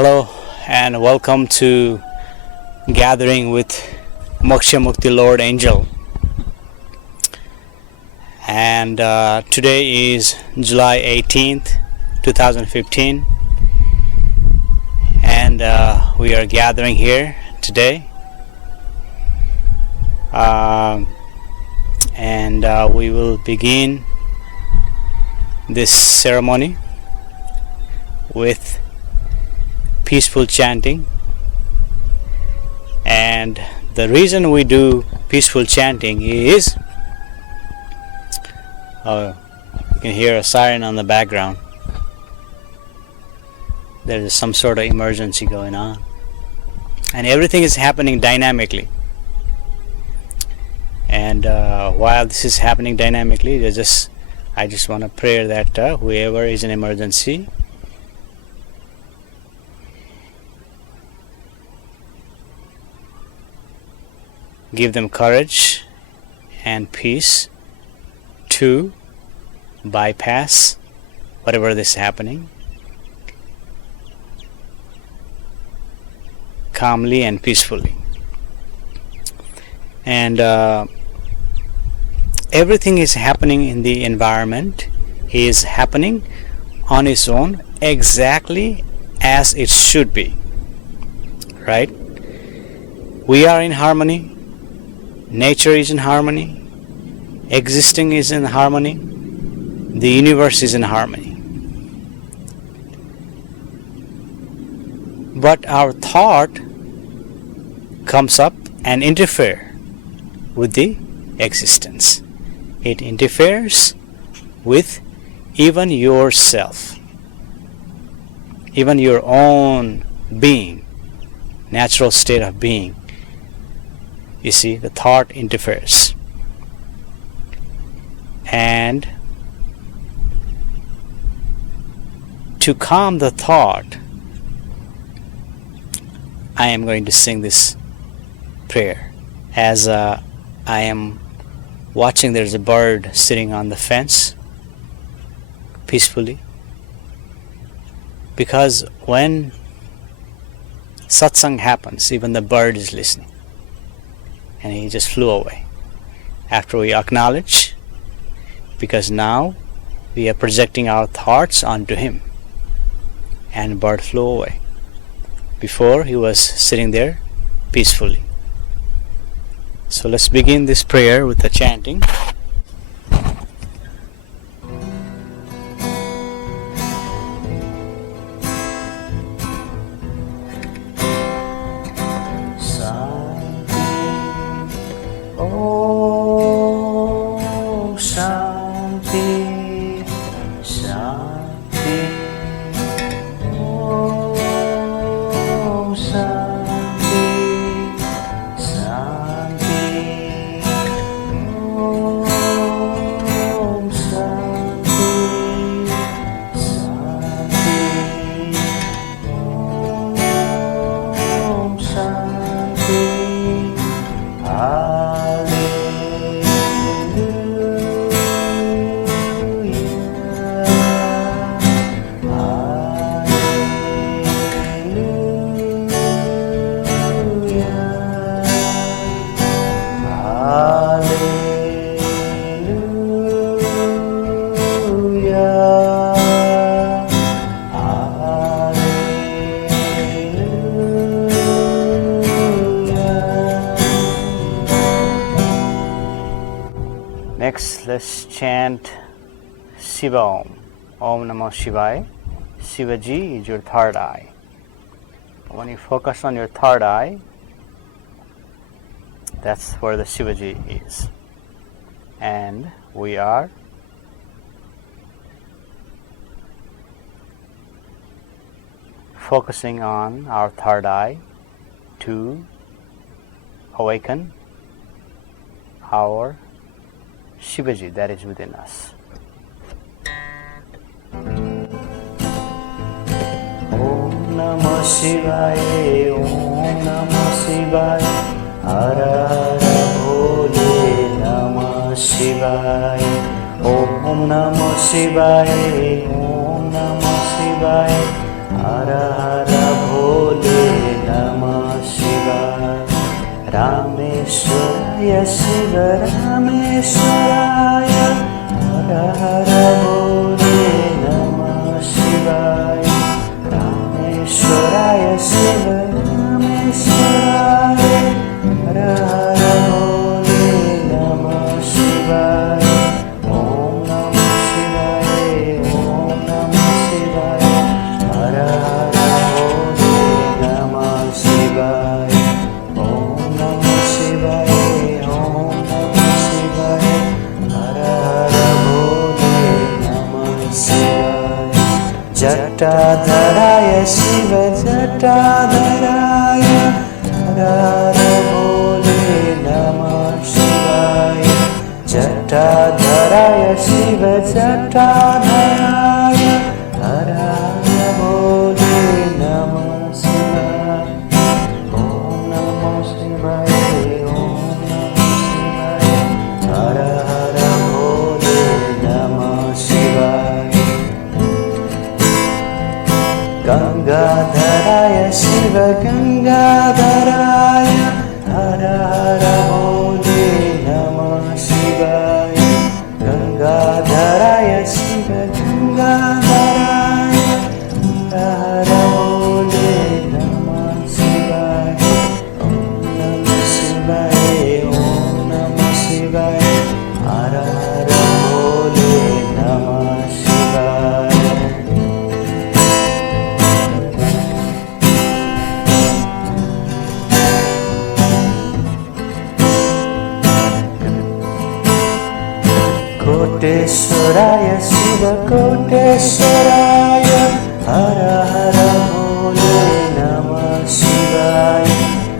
Hello and welcome to Gathering with Moksha Mukti Lord Angel. And today is July 18th, 2015. And we are gathering here today. And we will begin this ceremony with peaceful chanting. And the reason we do peaceful chanting is you can hear a siren on the background. There is some sort of emergency going on, and everything is happening dynamically. And while this is happening dynamically, I just want to pray that whoever is in emergency, give them courage and peace to bypass whatever is happening calmly and peacefully. And everything is happening in the environment is happening on its own exactly as it should be, right? We are in harmony. Nature is in harmony. Existing is in harmony. The universe is in harmony. But our thought comes up and interfere with the existence. It interferes with even yourself, even your own being, natural state of being. You see, the thought interferes. And to calm the thought, I am going to sing this prayer. As I am watching, there's a bird sitting on the fence peacefully. Because when satsang happens, even the bird is listening. And he just flew away. After we acknowledge, because now we are projecting our thoughts onto him, and bird flew away. Before, he was sitting there peacefully. So let's begin this prayer with the chanting. Next, let's chant Shiva Om. Om Namah Shivaya. Shivaji is your third eye. When you focus on your third eye, that's where the Shivaji is. And we are focusing on our third eye to awaken our Shivaji that is within us. Om Namah Shivaya, Om Namah Shivaya, Hara Hara Bole Namah Shivaya, Om Namah Shivaya, Om Namah Shivaya, Hara Hara Bole Shiva Rameswaraya Hara Hara Bole Namah Shivaya Rameswaraya Shiva Rameswaraya Hara Hara Bole Namah Shivaya Om Namah Shivaya Om Namah Shivaya Hara Hara Bole Namah Shivaya Om Namah Shivaya Om Namah Shivaya Hara Hara Bole Namah Shivaya Jatadharaya Shiva Jatadharaya Hara Hara Bole Namah Shivaya Jatadharaya Shiva Jatadharaya Hara Hara Bole Namah Shivaya Om Namah Shivaya Om Namah Shivaya Hara Hara Bole Namah Shivaya Gangadharaya Shiva Gangadharaya Hara Hara Bole Namah Shivaya Gangadharaya Shiva Gangadharaya Hara Hara Bole Namah Shivaya Om Namah Shivaya Om Namah Shivaya Hara Hara Bole Namah Shivaya Koteshwaraya Shiva Koteshwaraya Hara Hara Bole Namah Shivaya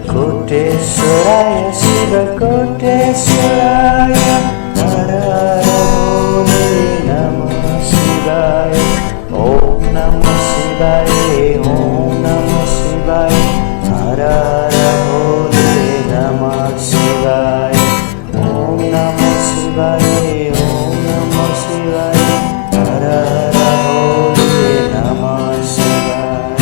Koteshwaraya Shiva Koteshwaraya Hara Hara Bole Namah Shivaya Om Namah Shivaya Om Namah Shivaya Hara Hara Bole Namah Shivaya Om Namah Shivaya Om Namah Shivaya Hara Hara Bole Namah Shivaya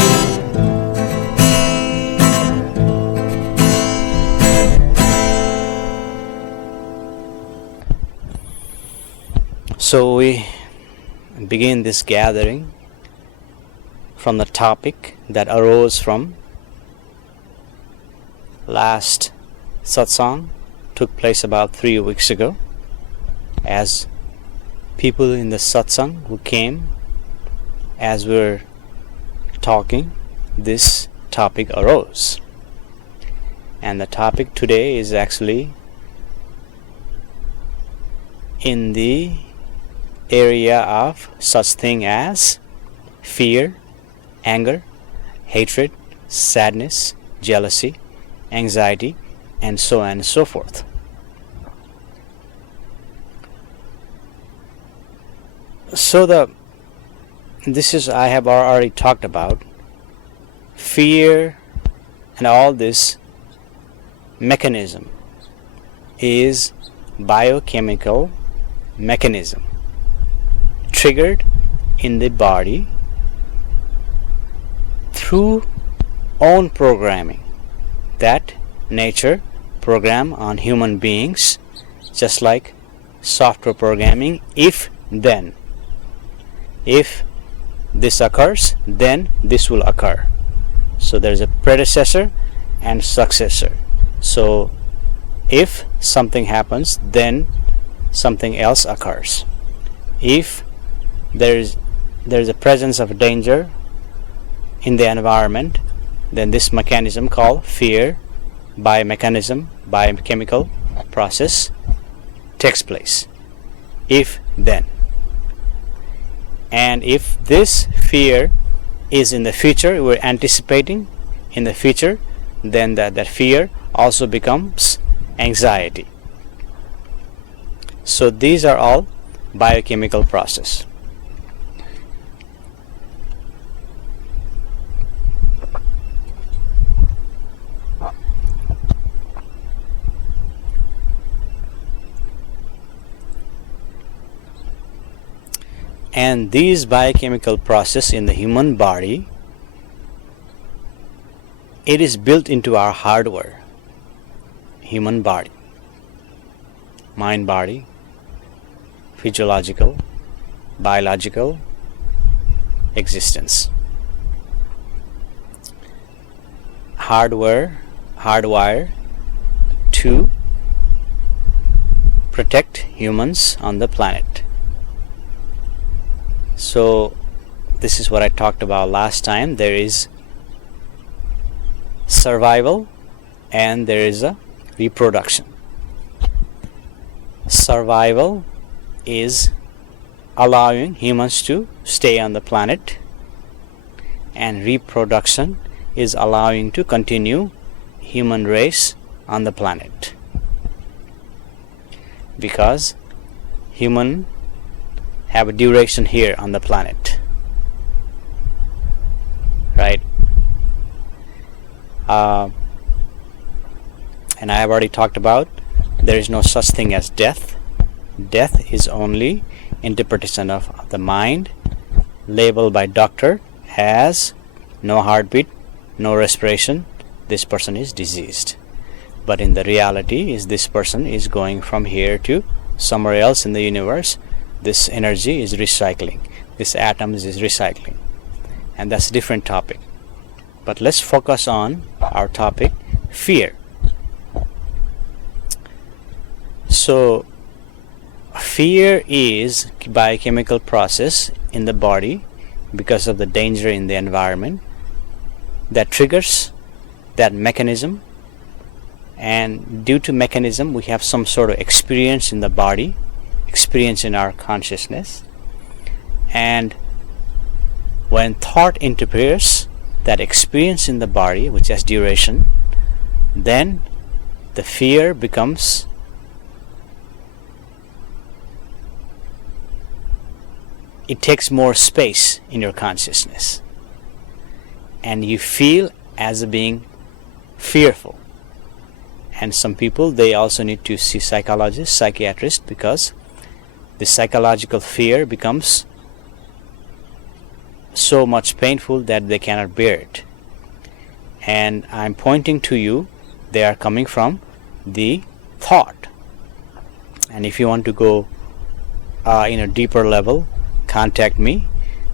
So we begin this gathering from the topic that arose from last satsang, took place about 3 weeks ago, as people in the satsang who came, as we were talking, this topic arose. And the topic today is actually in the area of such thing as fear, anger, hatred, sadness, jealousy, anxiety, and so on and so forth. So this is, I have already talked about fear, and all this mechanism is biochemical mechanism triggered in the body through own programming that nature program on human beings, just like software programming. If then, if this occurs, then this will occur. So there's a predecessor and successor. So if something happens, then something else occurs. If there's a presence of danger in the environment, then this mechanism called fear biochemical process takes place. If then, and if this fear is in the future, we're anticipating in the future, then that fear also becomes anxiety. So these are all biochemical process. And these biochemical process in the human body, it is built into our hardware, human body. mind body, physiological, biological existence. Hardwire to protect humans on the planet. So this is what I talked about last time. There is survival and there is a reproduction. Survival is allowing humans to stay on the planet, and reproduction is allowing to continue human race on the planet, because human have a duration here on the planet, right? And I have already talked about there is no such thing as death. Death is only interpretation of the mind, labeled by doctor as no heartbeat, no respiration, this person is diseased. But in the reality is this person is going from here to somewhere else in the universe. This energy is recycling, this atoms is recycling, and that's a different topic. But let's focus on our topic, fear. So fear is biochemical process in the body because of the danger in the environment that triggers that mechanism, and due to mechanism we have some sort of experience in the body, experience in our consciousness, and when thought interferes that experience in the body which has duration, then the fear becomes it takes more space in your consciousness and you feel as being fearful. And some people, they also need to see psychologists, psychiatrists, because the psychological fear becomes so much painful that they cannot bear it. And I'm pointing to you, they are coming from the thought. And if you want to go in a deeper level, contact me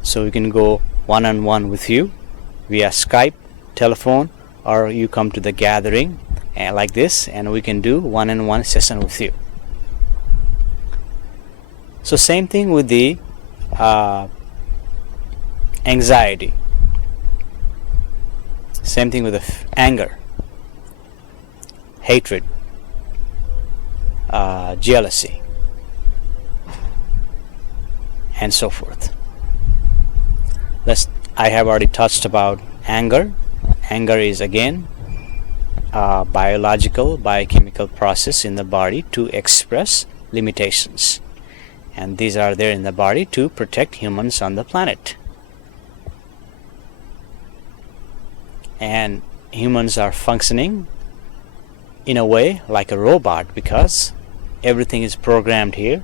so we can go one-on-one with you via Skype, telephone, or you come to the gathering like this and we can do one-on-one session with you. So same thing with the anxiety, same thing with the anger, hatred, jealousy, and so forth. I have already touched about anger. Anger is again a biological, biochemical process in the body to express limitations, and these are there in the body to protect humans on the planet. And humans are functioning in a way like a robot because everything is programmed here,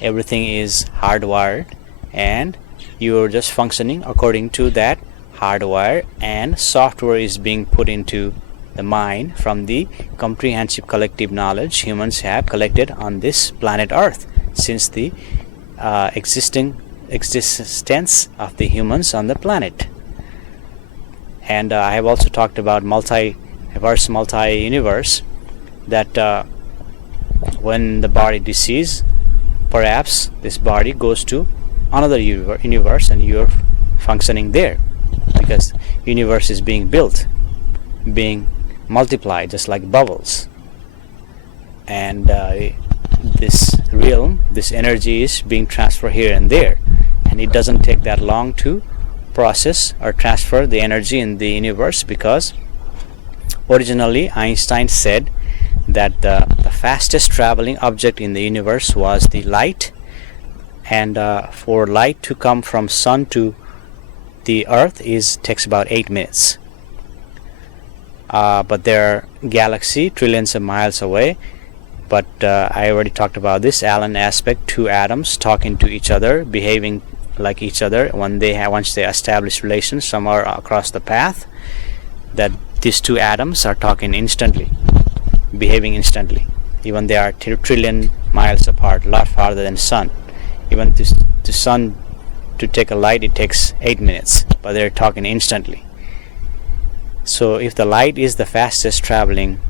everything is hardwired, and you are just functioning according to that hardwire, and software is being put into the mind from the comprehensive collective knowledge humans have collected on this planet Earth since the existence of the humans on the planet. And I have also talked about multi-verse, multi-universe, that when the body disease, perhaps this body goes to another universe and you're functioning there because universe is being built, being multiplied just like bubbles, and this realm, this energy is being transferred here and there, and it doesn't take that long to process or transfer the energy in the universe, because originally Einstein said that the fastest traveling object in the universe was the light, and for light to come from sun to the earth takes about 8 minutes. But there are galaxies trillions of miles away. But I already talked about this Allen aspect, two atoms talking to each other, behaving like each other once they establish relations somewhere across the path, that these two atoms are talking instantly, behaving instantly, even they are trillion miles apart, a lot farther than sun. Even to sun to take a light, it takes 8 minutes, but they're talking instantly. So if the light is the fastest traveling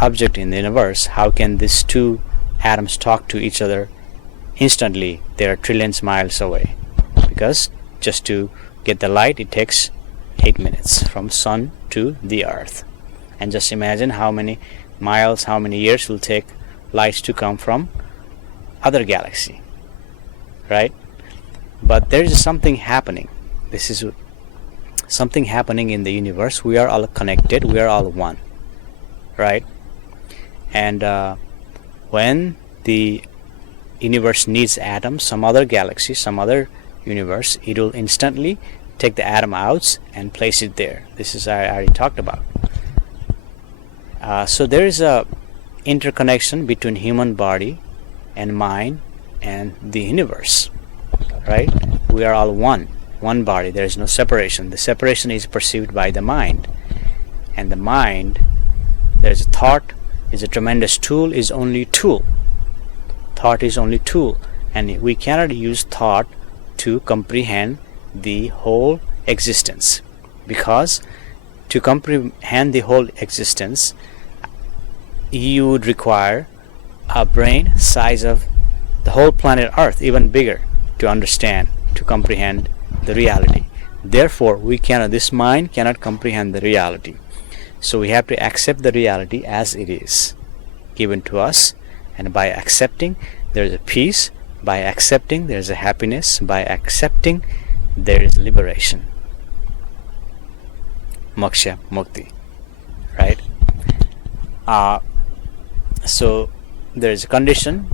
object in the universe, how can these two atoms talk to each other instantly? They are trillions of miles away, because just to get the light, it takes 8 minutes from sun to the earth. And just imagine how many miles, how many years will take lights to come from other galaxy, right? But there is something happening. This is something happening in the universe. We are all connected, we are all one, right? And when the universe needs atoms, some other galaxy, some other universe, it will instantly take the atom out and place it there. This is I already talked about. So there is a interconnection between human body and mind and the universe, right? We are all one body. There is no separation. The separation is perceived by the mind, and the mind, there is a thought, is a tremendous tool, is only tool. Thought is only tool, and we cannot use thought to comprehend the whole existence, because to comprehend the whole existence, you would require a brain size of the whole planet Earth, even bigger, to understand, to comprehend the reality. Therefore, this mind cannot comprehend the reality. So we have to accept the reality as it is given to us, and by accepting, there is a peace. By accepting, there is a happiness. By accepting, there is liberation. Moksha Mukti, right? So there is a condition.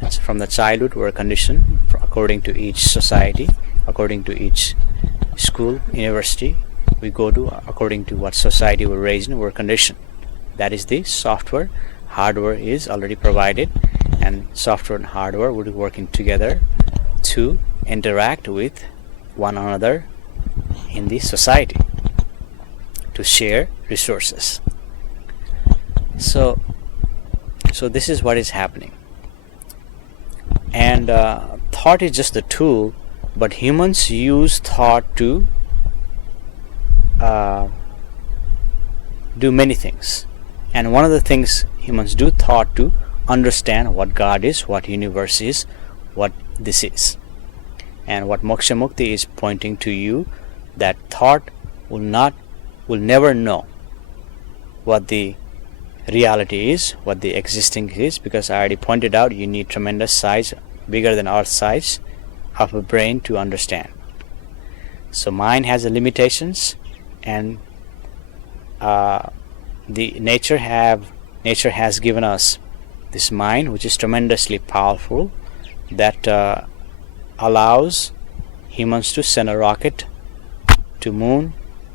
It's from the childhood we're conditioned according to each society, according to each school, university we go to, according to what society we're raised in, we're conditioned. That is the software. Hardware is already provided, and software and hardware would be working together to interact with one another in the society, to share resources. So this is what is happening. And thought is just a tool, but humans use thought to do many things. And one of the things humans do thought to understand what God is, what universe is, what this is. And what Moksha Mukti is pointing to you, that thought will never know what the reality is, what the existing is, because I already pointed out you need tremendous size, bigger than Earth size, of a brain to understand. So mind has the limitations, and the nature has given us this mind, which is tremendously powerful, that allows humans to send a rocket to moon,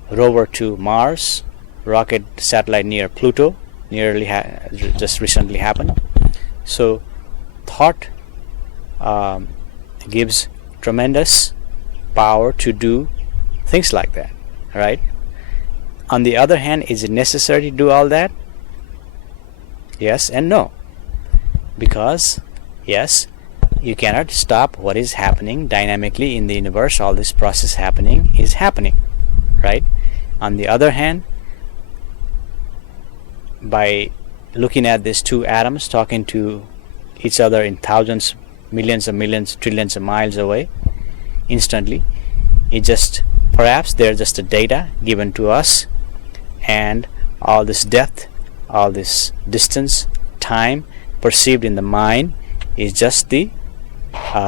rover to Mars, rocket satellite near Pluto, just recently happened. So thought gives tremendous power to do things like that, right? On the other hand, is it necessary to do all that? Yes and no. Because yes, you cannot stop what is happening dynamically in the universe. All this process is happening, right? On the other hand, by looking at these two atoms talking to each other in thousands, millions of millions, trillions of miles away instantly, perhaps they're just a data given to us, and all this depth, all this distance, time perceived in the mind is just the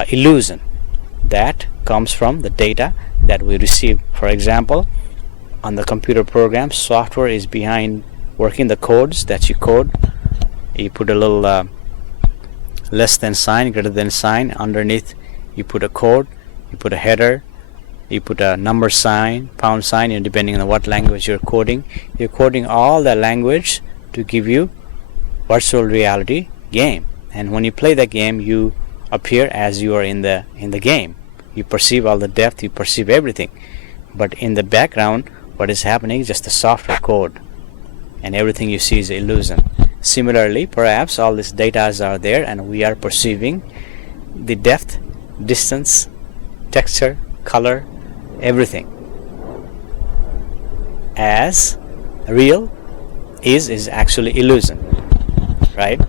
illusion that comes from the data that we receive. For example, on the computer program, software is behind working the codes that you code. You put a little less than sign, greater than sign underneath. You put a code, you put a header, you put a number sign, pound sign, and depending on what language you're coding all that language to give you virtual reality game. And when you play the game, you appear as you are in the game. You perceive all the depth, you perceive everything. But in the background, what is happening is just the software code, and everything you see is illusion. Similarly, perhaps all these data are there and we are perceiving the depth, distance, texture, color, everything as real is actually illusion, right?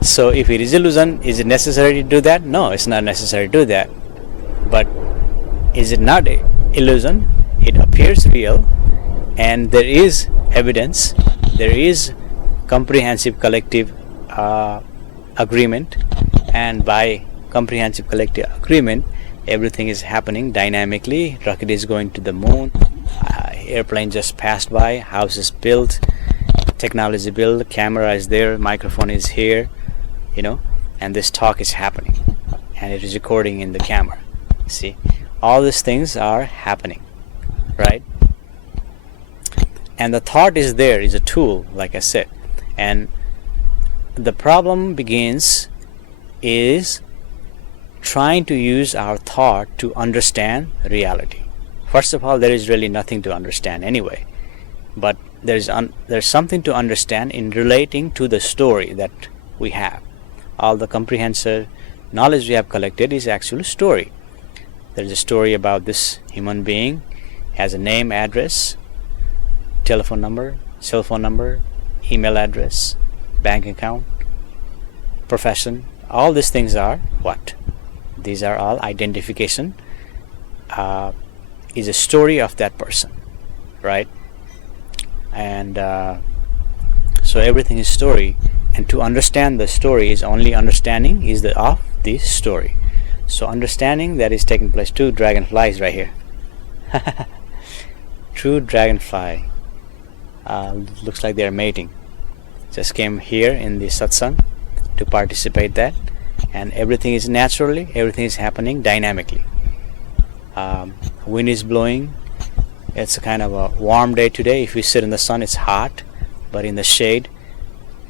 So if it is illusion, is it necessary to do that? No, it's not necessary to do that. But is it not illusion? It appears real, and there is evidence, there is comprehensive collective agreement, and by comprehensive collective agreement everything is happening dynamically. Rocket is going to the moon, airplane just passed by, house is built, technology built, camera is there, microphone is here, and this talk is happening and it is recording in the camera. See, all these things are happening, right? And the thought is there, is a tool, like I said. And the problem begins is trying to use our thought to understand reality. First of all, there is really nothing to understand anyway, but there's something to understand in relating to the story that we have. All the comprehensive knowledge we have collected is actually story. There's a story about this human being, has a name, address, telephone number, cell phone number, email address, bank account, profession. All these things are what? These are all identification, is a story of that person, right? And so everything is story, and to understand the story is only understanding is of the story. So understanding that is taking place. Two dragonflies right here. True dragonfly. Looks like they are mating. Just came here in the satsang to participate that, and everything is naturally, everything is happening dynamically. Wind is blowing. It's a kind of a warm day today. If we sit in the sun, it's hot, but in the shade,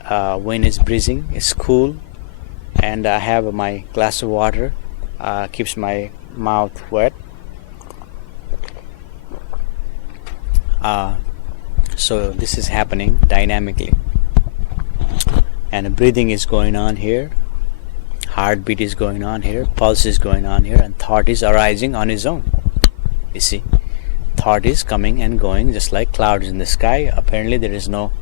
wind is breezing, it's cool, and I have my glass of water, keeps my mouth wet. So this is happening dynamically, and breathing is going on here, heartbeat is going on here, pulse is going on here, and thought is arising on its own. You see, thought is coming and going just like clouds in the sky. Apparently there is no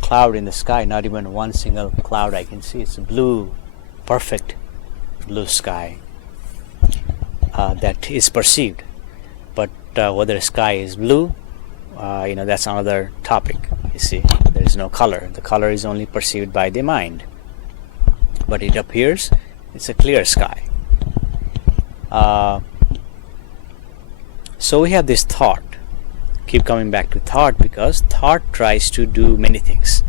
cloud in the sky, not even one single cloud I can see. It's blue, perfect blue sky that is perceived. But whether the sky is blue, that's another topic. You see, there is no color. The color is only perceived by the mind, but it appears it's a clear sky. So we have this thought. Keep coming back to thought, because thought tries to do many things.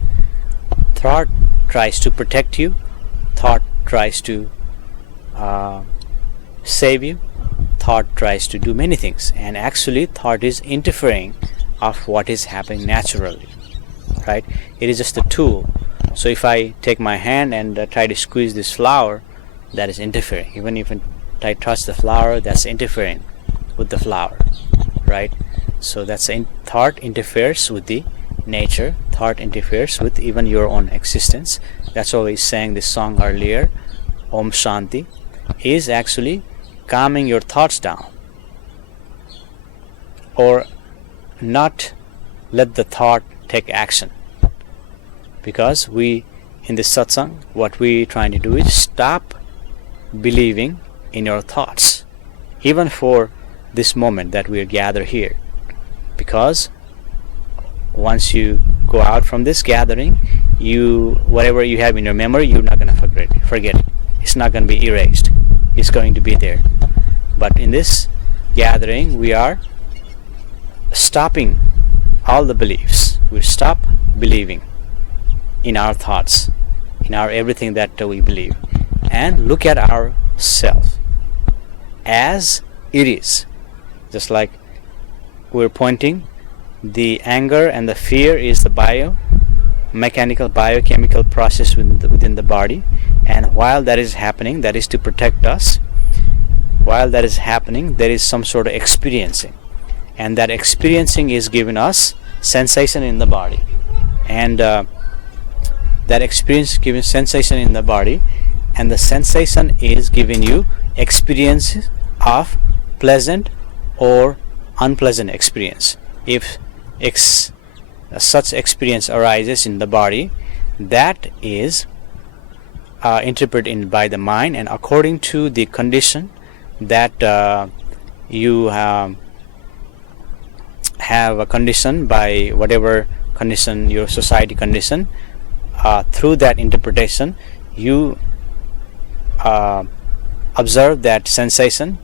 Thought tries to protect you. Thought tries to save you. Thought tries to do many things, and actually thought is interfering of what is happening naturally, right? It is just a tool. So if I take my hand and try to squeeze this flower, that is interfering. Even if I touch the flower, that's interfering with the flower, right? So that's thought interferes with the nature. Thought interferes with even your own existence. That's why we sang this song earlier, Om Shanti, is actually calming your thoughts down, or not let the thought take action. Because we, in this satsang, what we trying to do is stop believing in your thoughts, even for this moment that we are gathered here. Because once you go out from this gathering, whatever you have in your memory, you're not going to forget it. It's not going to be erased. It's going to be there. But in this gathering, we are stopping all the beliefs. We stop believing in our thoughts, in our everything that we believe, and look at ourselves as it is. Just like we're pointing, the anger and the fear is the biochemical process within the body, and while that is happening, that is to protect us. While that is happening, there is some sort of experiencing, and that experiencing is giving us sensation in the body, and that experience giving sensation in the body, and the sensation is giving you experience of pleasant or unpleasant experience. If such experience arises in the body, that is interpreted by the mind, and according to the condition that you have a condition, by whatever condition your society condition, through that interpretation you observe that sensation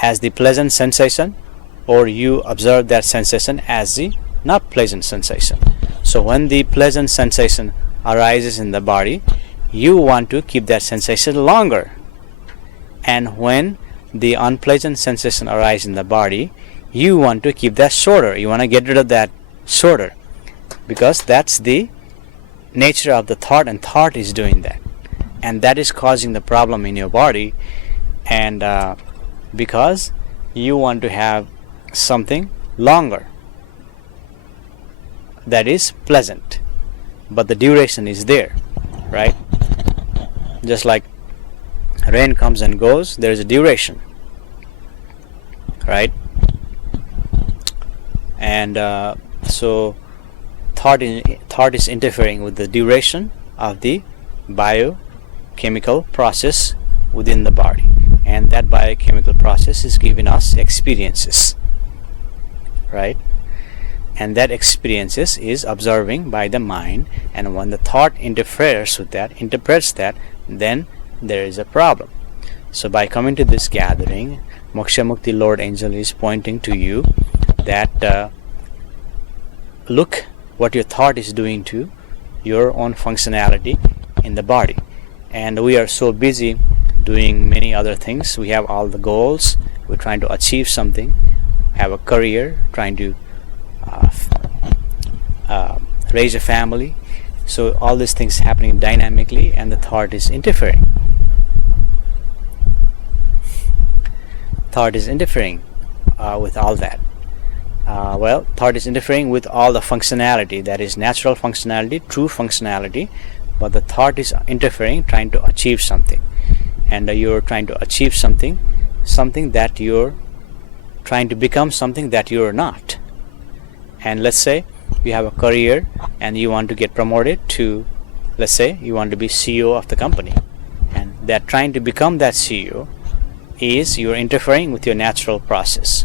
as the pleasant sensation, or you observe that sensation as the not pleasant sensation. So when the pleasant sensation arises in the body, you want to keep that sensation longer, and when the unpleasant sensation arises in the body, you want to keep that shorter. You want to get rid of that shorter, because that's the nature of the thought, and thought is doing that, and that is causing the problem in your body. And because you want to have something longer that is pleasant, but the duration is there, right? Just like rain comes and goes, there is a duration, right? And so thought is interfering with the duration of the biochemical process within the body, and that biochemical process is giving us experiences, right? And that experiences is observing by the mind, and when the thought interferes with that, interprets that, then there is a problem. So by coming to this gathering, Moksha Mukti Lord Angel is pointing to you that look what your thought is doing to your own functionality in the body. And we are so busy doing many other things. We have all the goals, we're trying to achieve something, have a career, trying to raise a family. So all these things happening dynamically, and the thought is interfering. Thought is interfering with all that. Well, thought is interfering with all the functionality, that is natural functionality, true functionality, but the thought is interfering, trying to achieve something. And you're trying to achieve something that you're trying to become something that you're not. And let's say you have a career and you want to get promoted to, let's say you want to be CEO of the company, and that trying to become that CEO is you're interfering with your natural process.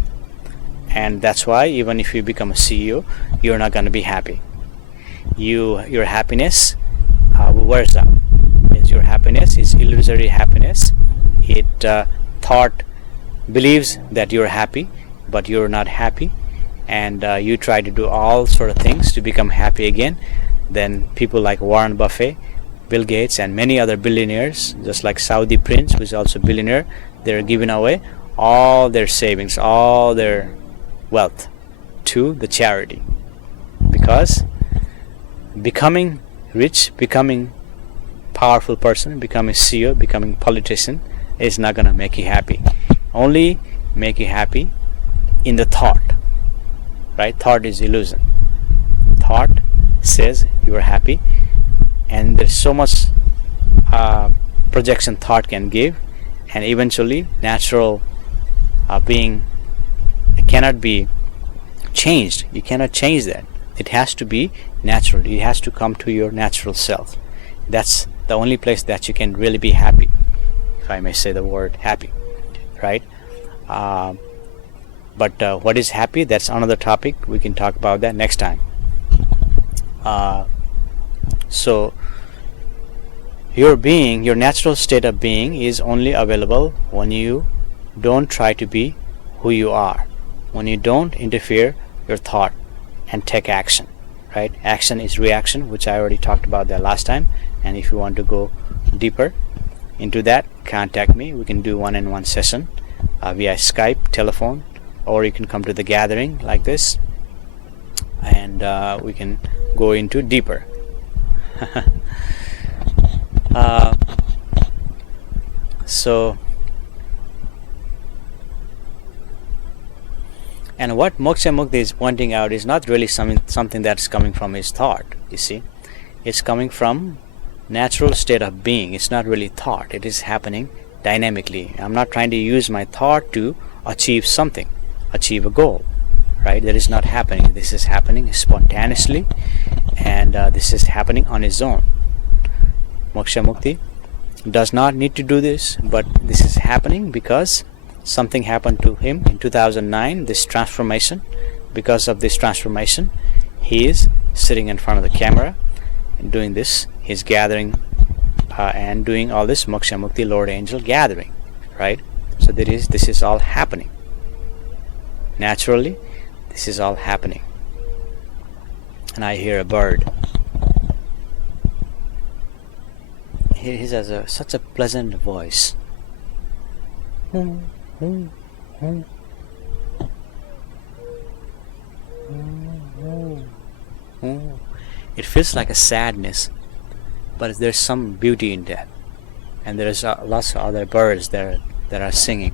And that's why even if you become a CEO, you're not going to be happy. Your happiness wears out. Your happiness is illusory happiness. Thought believes that you're happy, but you're not happy, and you try to do all sort of things to become happy again. Then people like Warren Buffett, Bill Gates, and many other billionaires, just like Saudi Prince, who is also a billionaire, they're giving away all their savings, all their wealth to the charity, because becoming rich, becoming powerful person, becoming CEO, becoming politician is not going to make you happy. Only make you happy in the thought, right? Thought is illusion. Thought says you are happy, and there's so much projection thought can give, and eventually natural being cannot be changed. You cannot change that. It has to be natural. It has to come to your natural self. That's the only place that you can really be happy, if I may say the word happy, right? But what is happy, that's another topic. We can talk about that next time. So your being, your natural state of being is only available when you don't try to be who you are, when you don't interfere your thought and take action, right? Action is reaction, which I already talked about that last time. And if you want to go deeper into that, contact me. We can do one-on-one session via Skype, telephone, or you can come to the gathering like this, and we can go into deeper. And what Moksha Mukti is pointing out is not really something that's coming from his thought. You see, it's coming from natural state of being. It's not really thought. It is happening dynamically. I'm not trying to use my thought to achieve something, achieve a goal, right? That is not happening. This is happening spontaneously, and this is happening on its own. Moksha Mukti does not need to do this, but this is happening because something happened to him in 2009, this transformation. Because of this transformation, he is sitting in front of the camera and doing this. He's gathering and doing all this Moksha Mukti Lord Angel gathering, right? So this is all happening. Naturally, this is all happening. And I hear a bird. He has such a pleasant voice. It feels like a sadness, but there's some beauty in that. And there's lots of other birds that are singing.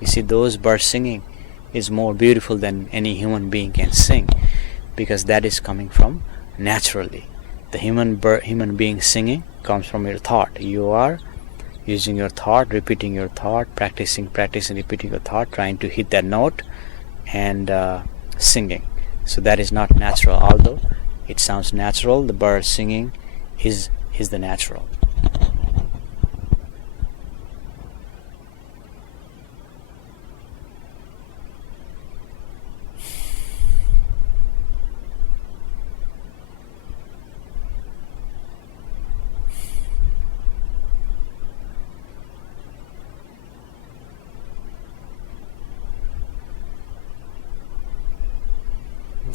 You see, those birds singing is more beautiful than any human being can sing, because that is coming from naturally. The human being singing comes from your thought. You are using your thought, repeating your thought, practicing, repeating your thought, trying to hit that note and singing. So that is not natural. Although it sounds natural, the bird singing is the natural.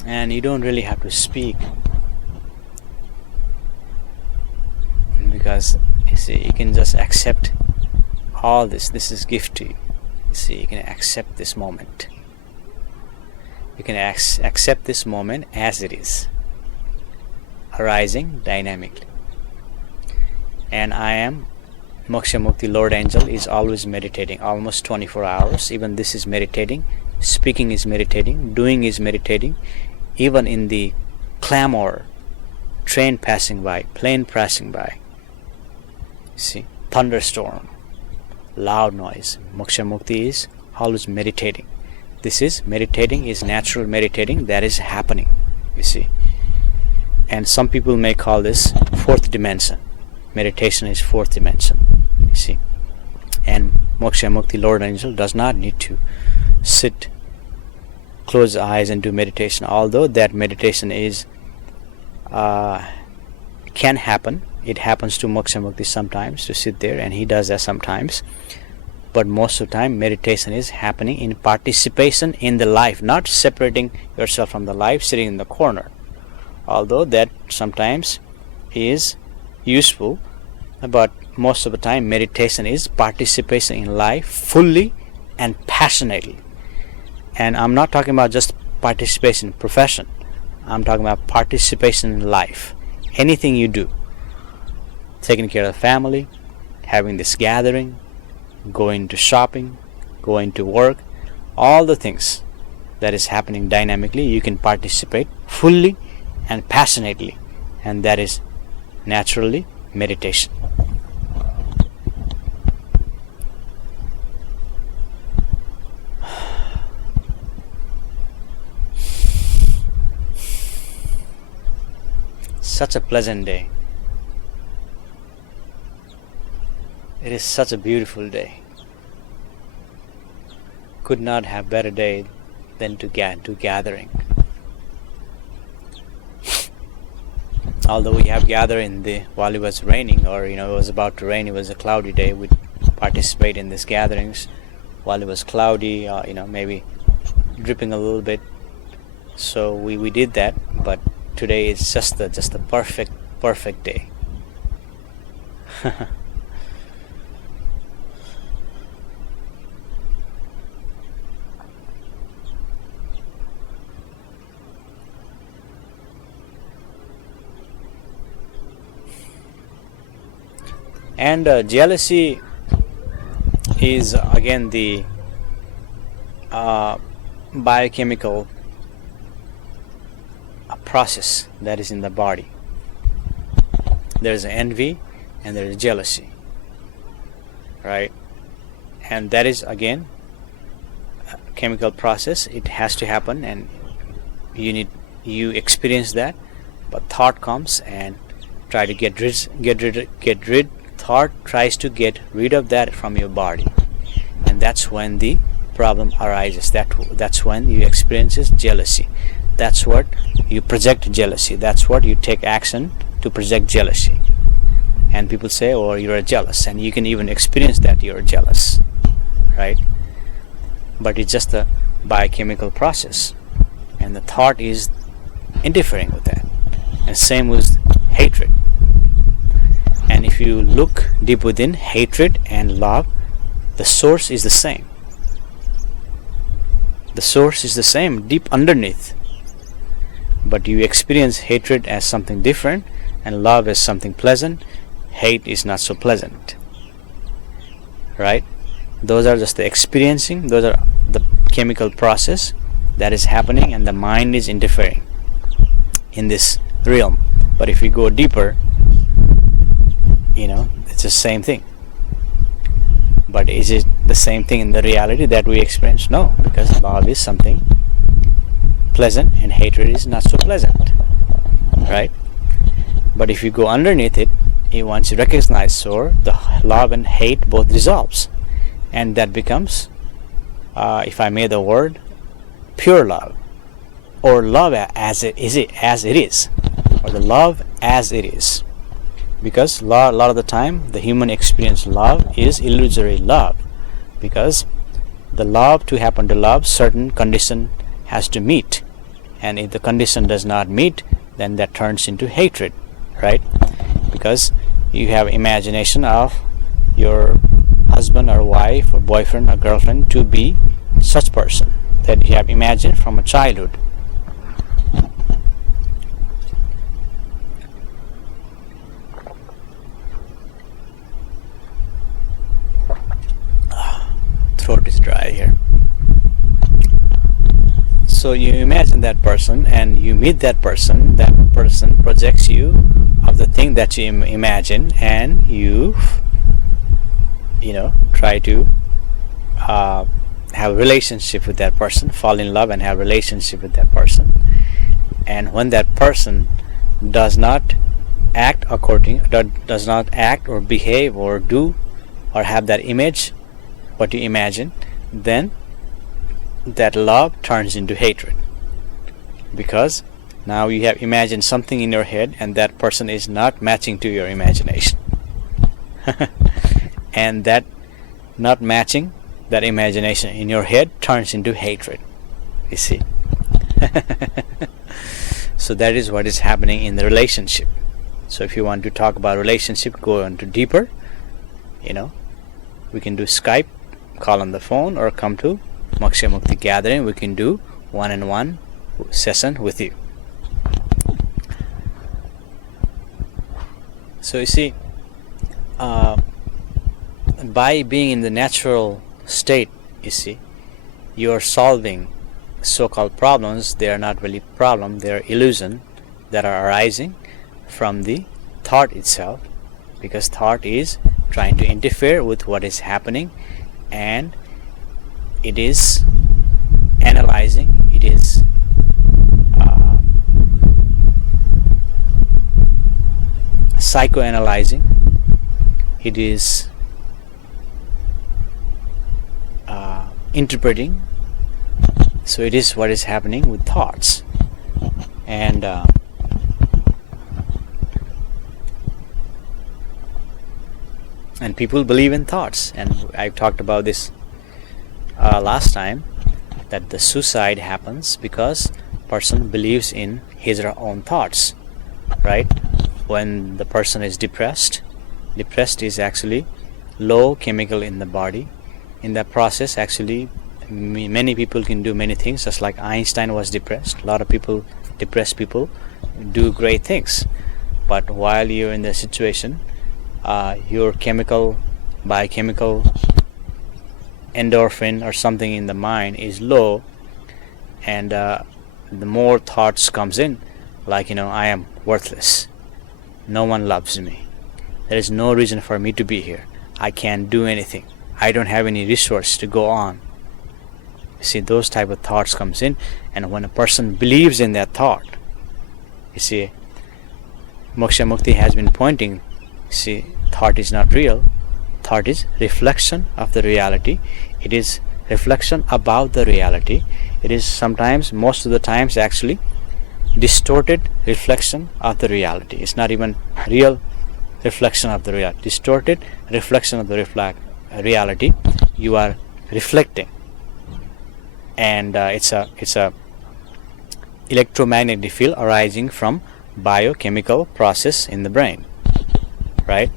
And you don't really have to speak, because you see, you can just accept all this. This is gift to you. You see, you can accept this moment. You can accept this moment as it is, arising dynamically. And I am Moksha Mukti Lord Angel is always meditating, almost 24 hours. Even this is meditating. Speaking is meditating. Doing is meditating. Even in the clamor, train passing by, plane passing by, see, thunderstorm, loud noise, Moksha Mukti is always meditating. This is meditating, is natural meditating that is happening, you see. And some people may call this fourth dimension. Meditation is fourth dimension, you see. And Moksha Mukti Lord Angel does not need to sit, close eyes and do meditation, although that meditation is can happen. It happens to Moksha Mukti sometimes to sit there, and he does that sometimes. But most of the time meditation is happening in participation in the life, not separating yourself from the life, sitting in the corner. Although that sometimes is useful, but most of the time meditation is participation in life fully and passionately. And I'm not talking about just participation in profession. I'm talking about participation in life. Anything you do, taking care of the family, having this gathering, going to shopping, going to work, all the things that is happening dynamically, you can participate fully and passionately, and that is naturally meditation. Such a pleasant day. It is such a beautiful day. Could not have better day than to do gathering. Although we have gathered while it was raining, or it was about to rain, it was a cloudy day, we participate in these gatherings while it was cloudy, maybe dripping a little bit. So we did that, but today is just the perfect day. And jealousy is again the biochemical process that is in the body. There is envy, and there is jealousy, right? And that is again a chemical process. It has to happen, and you experience that. But thought comes and try to get rid. Thought tries to get rid of that from your body, and that's when the problem arises. That's when you experiences jealousy. That's what you project jealousy. That's what you take action to project jealousy. And people say, oh, you're jealous, and you can even experience that you're jealous, right? But it's just a biochemical process, and the thought is interfering with that. And same with hatred. And if you look deep within, hatred and love, the source is the same. The source is the same deep underneath. But you experience hatred as something different and love as something pleasant. Hate is not so pleasant, right? Those are just the experiencing. Those are the chemical process that is happening, and the mind is interfering in this realm. But if we go deeper, it's the same thing. But is it the same thing in the reality that we experience? No, because love is something pleasant and hatred is not so pleasant, right? But if you go underneath it, once you recognize, so the love and hate both dissolves, and that becomes, if I may the word, pure love, or love as it is, or the love as it is. Because a lot of the time the human experience love is illusory love, because the love to happen to love, certain condition has to meet, and if the condition does not meet, then that turns into hatred, right? Because you have imagination of your husband or wife or boyfriend or girlfriend to be such person that you have imagined from a childhood. Throat is dry here. So you imagine that person and you meet that person projects you of the thing that you imagine, and you try to have a relationship with that person, fall in love and have a relationship with that person. And when that person does not act or behave or do or have that image what you imagine, then that love turns into hatred, because now you have imagined something in your head and that person is not matching to your imagination. And that not matching that imagination in your head turns into hatred, you see. So that is what is happening in the relationship. So if you want to talk about relationship, go into deeper, we can do Skype, call on the phone, or come to Moksha Mukti gathering. We can do one-on-one session with you. So you see, by being in the natural state, you are solving so-called problems. They are not really problems, they are illusion that are arising from the thought itself, because thought is trying to interfere with what is happening, and it is analyzing, it is psychoanalyzing, it is interpreting. So it is what is happening with thoughts. And people believe in thoughts, and I talked about this last time, that the suicide happens because person believes in his or her own thoughts, right? When the person is depressed is actually low chemical in the body. In that process, actually many people can do many things, just like Einstein was depressed. A lot of people, depressed people, do great things. But while you're in the situation, your biochemical endorphin or something in the mind is low, and the more thoughts comes in, like I am worthless, no one loves me, There is no reason for me to be here. I can't do anything. I don't have any resource to go on. You see, those type of thoughts comes in, and when a person believes in that thought, you see, Moksha Mukti has been pointing, see, thought is not real. Thought is reflection of the reality. It is reflection about the reality. It is sometimes, most of the times actually, distorted reflection of the reality. It's not even real reflection of the reality. Distorted reflection of the reality. You are reflecting, and it's a electromagnetic field arising from biochemical process in the brain, right?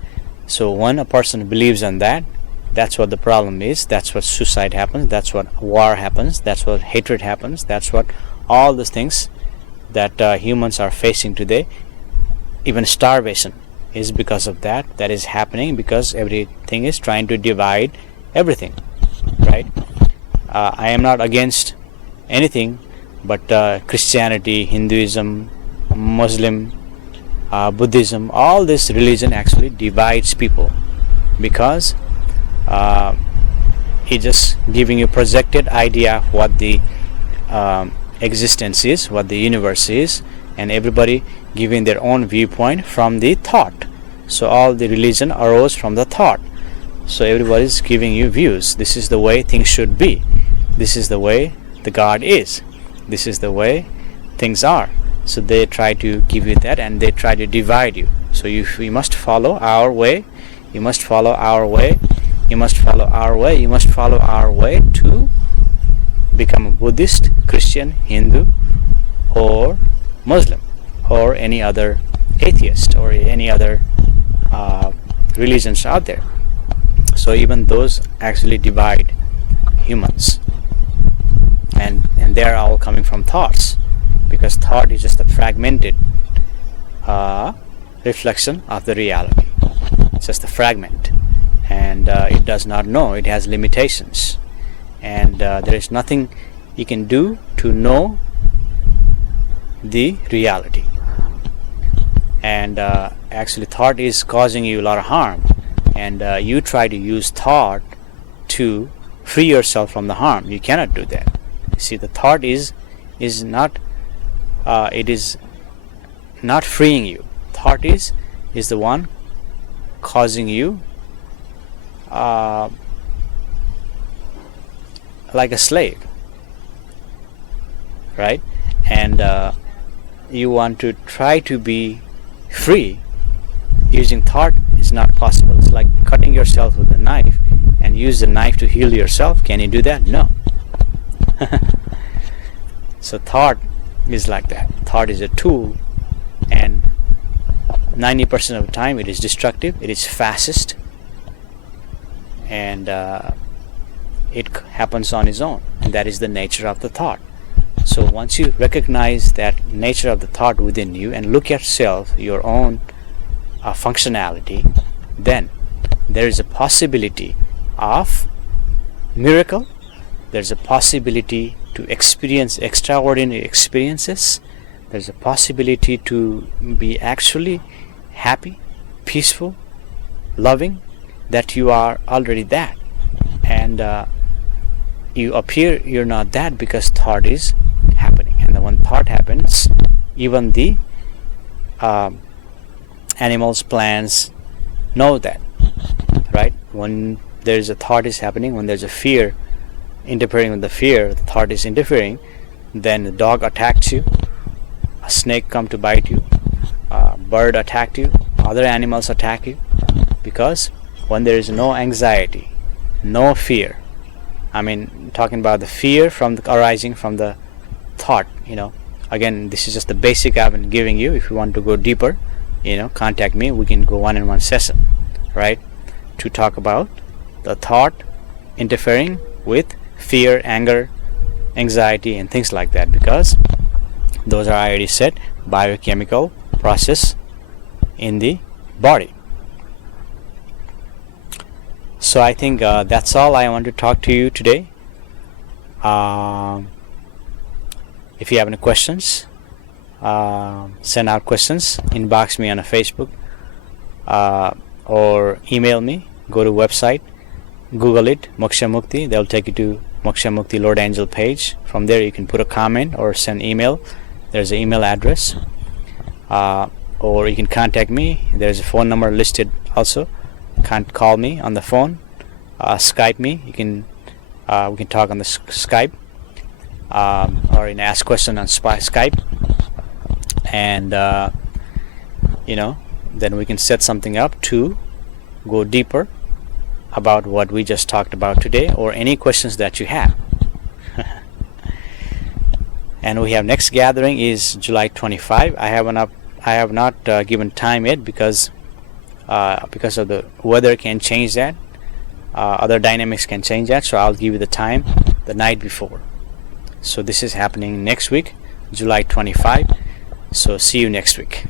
So when a person believes in that, that's what the problem is. That's what suicide happens. That's what war happens. That's what hatred happens. That's what all the things that humans are facing today. Even starvation is because of that. That is happening because everything is trying to divide everything, right? I am not against anything, but Christianity, Hinduism, Muslim, Buddhism, all this religion actually divides people, because it's just giving you projected idea of what the existence is, what the universe is, and everybody giving their own viewpoint from the thought. So all the religion arose from the thought. So everybody is giving you views. This is the way things should be. This is the way the God is. This is the way things are. So they try to give you that, and they try to divide you. So you must follow our way. You must follow our way. You must follow our way. You must follow our way to become a Buddhist, Christian, Hindu, or Muslim, or any other atheist, or any other religions out there. So even those actually divide humans, and they are all coming from thoughts, because thought is just a fragmented reflection of the reality. It's just a fragment, and it does not know. It has limitations, and there is nothing you can do to know the reality. And actually thought is causing you a lot of harm, and you try to use thought to free yourself from the harm. You cannot do that. See, the thought is not it is not freeing you. Thought is the one causing you like a slave, right? And you want to try to be free using thought is not possible. It's like cutting yourself with a knife and use the knife to heal yourself. Can you do that? No. So thought is like that. Thought is a tool, and 90% of the time it is destructive, it is fascist, and it happens on its own, and that is the nature of the thought. So once you recognize that nature of the thought within you and look at self, your own functionality, then there is a possibility of miracle. There's a possibility to experience extraordinary experiences. There's a possibility to be actually happy, peaceful, loving, that you are already that. And you appear you're not that because thought is happening. And then when thought happens, even the animals, plants know that, right? When there's a thought is happening, when there's a fear interfering with the fear, the thought is interfering, then the dog attacks you, a snake come to bite you, a bird attacked you, other animals attack you, because when there is no anxiety, no fear, I mean talking about the fear arising from the thought, again, this is just the basic I've been giving you. If you want to go deeper, contact me. We can go one-on-one session, right, to talk about the thought interfering with fear, anger, anxiety, and things like that, because those are, I already said, biochemical process in the body. So I think that's all I want to talk to you today. If you have any questions, send out questions, inbox me on a Facebook, or email me. Go to website, Google it, Moksha Mukti. They'll take you to Moksha Mukti Lord Angel page. From there you can put a comment or send email. There's an email address, or you can contact me. There's a phone number listed also. Can't call me on the phone, Skype me. You can we can talk on the Skype, or you can ask question on Skype, and then we can set something up to go deeper about what we just talked about today, or any questions that you have. And we have next gathering is July 25. I have not given time yet because of the weather can change that, other dynamics can change that, so I'll give you the time the night before. So this is happening next week, July 25. So see you next week.